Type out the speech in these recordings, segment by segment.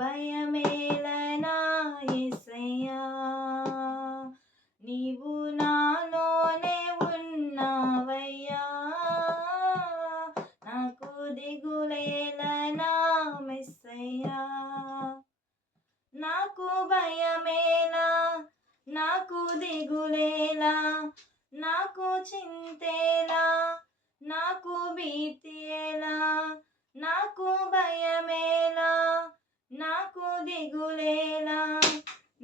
భయమేలనా యేసయ్యా, నీవు నాలోనే ఉన్నావయ్యా, నాకు దిగులేలనా మెస్సయ్యా. నాకు భయమేలా, నాకు దిగులేలా, నాకు చింతేలా, నాకు భీతియేలా, నాకు భయమేలా, నాకు దిగులేలా,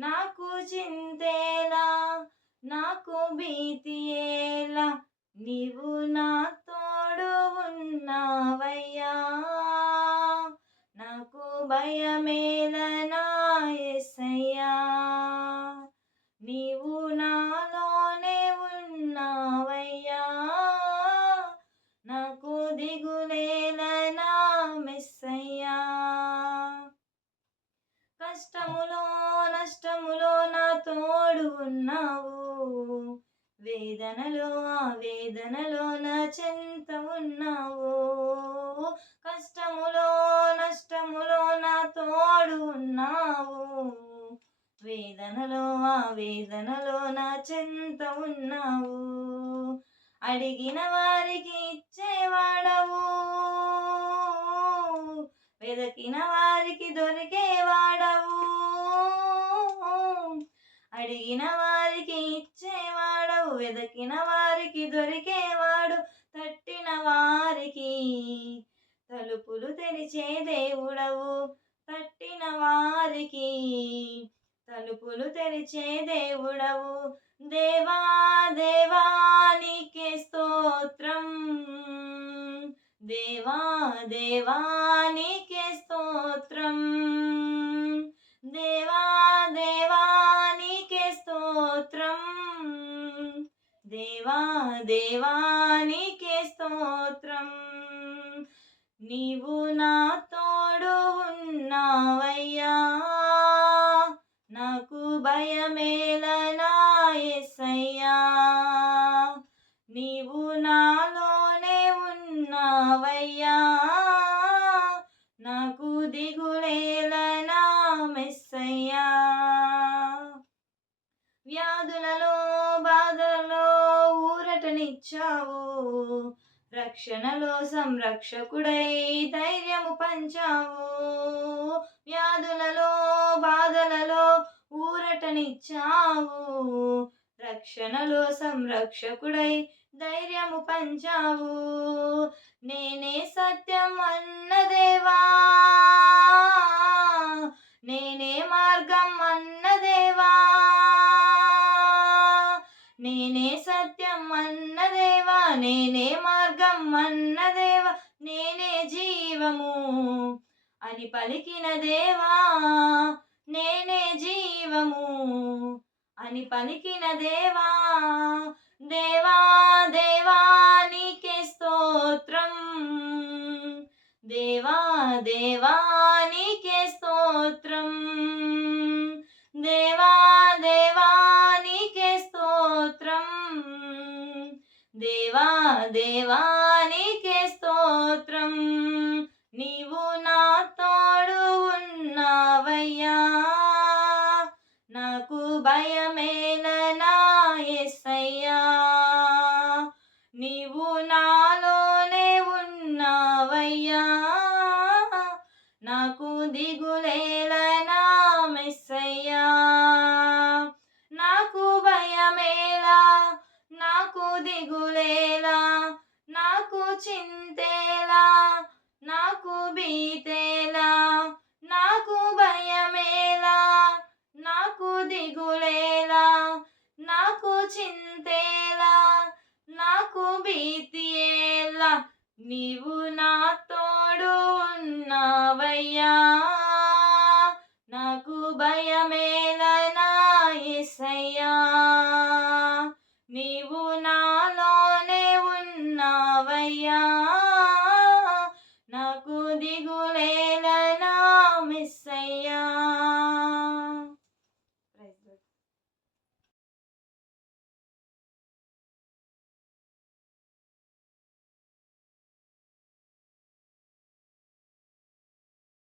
నాకు చింతేలా, నాకు భీతియేలా, నీవు నా తోడు ఉన్నావయ్యా, నాకు భయమేలనా యేసయ్యా, నీవు నాలోనే ఉన్నావయ్యా, నాకు దిగులేలనా మెస్సయ్యా. కష్టములో నష్టములో నా తోడు ఉన్నావు, వేదనలో వేదనలో నా చెంత ఉన్నావు, కష్టములో నష్టములో నా తోడు ఉన్నావు, వేదనలో వేదనలో నా చెంత ఉన్నావు, అడిగిన వారికి ఇచ్చేవాడవు, వెదకిన వారికి దొరికేవాడవు, అడిగిన వారికి ఇచ్చేవాడవు, వెదకిన వారికి దొరికేవాడు, తట్టిన వారికి తలుపులు తెరిచే దేవుడవు, తట్టిన వారికి తలుపులు తెరిచే దేవుడవు, దేవా దేవా నీకే స్తోత్రం, దేవా దేవా నీకే స్తోత్రం, దేవా దేవా నీకే స్తోత్రం, దేవా దేవా నీకే స్తోత్రం, నీవు నా తోడు ఉన్నావయ్యా, నాకు భయమేలనా యేసయ్యా, నీవు నాలోనే ఉన్నావయ్యా, నాకు దిగులేలనా మెస్సయ్యా. వ్యాధులలో బాధలలో ఊరటనిచ్చావు, రక్షణలో సంరక్షకుడై ధైర్యము పంచావు, వ్యాధులలో బాధలలో ఊరటనిచ్చావు, రక్షణలో సంరక్షకుడై ధైర్యము పంచావు, నేనే సత్యం అన్న దేవా, నేనే మార్గం అన్న దేవా, నేనే సత్యం అన్న దేవా, నేనే మార్గం అన్న దేవా, నేనే జీవము అని పలికిన దేవా, నేనే జీవము అని పలికిన దేవా, దేవా దేవా నీకే స్తోత్రం, దేవా దేవా నీకే స్తోత్రం, దేవా దేవా నీకే స్తోత్రం, దేవా దేవా నీకే స్తోత్రం, నీవు నా తోడు ఉన్నావయ్యా, నాకు భయమేలనా యేసయ్యా, నీవు నాలోనే ఉన్నావయ్యా, నాకు దిగులేలనా మెస్సయ్యా, నాకు భయమేలా, నాకు దిగులేలా, నాకు చింతేలా, నాకు భీతేలా, నాకు భయమేలా, నాకు దిగులేలా, నాకు చింతేలా, నాకు భీతియేలా, నీవు నా తోడు ఉన్నావయ్యా, నాకు భయమేలనా యేసయ్యా, నీవు నాలో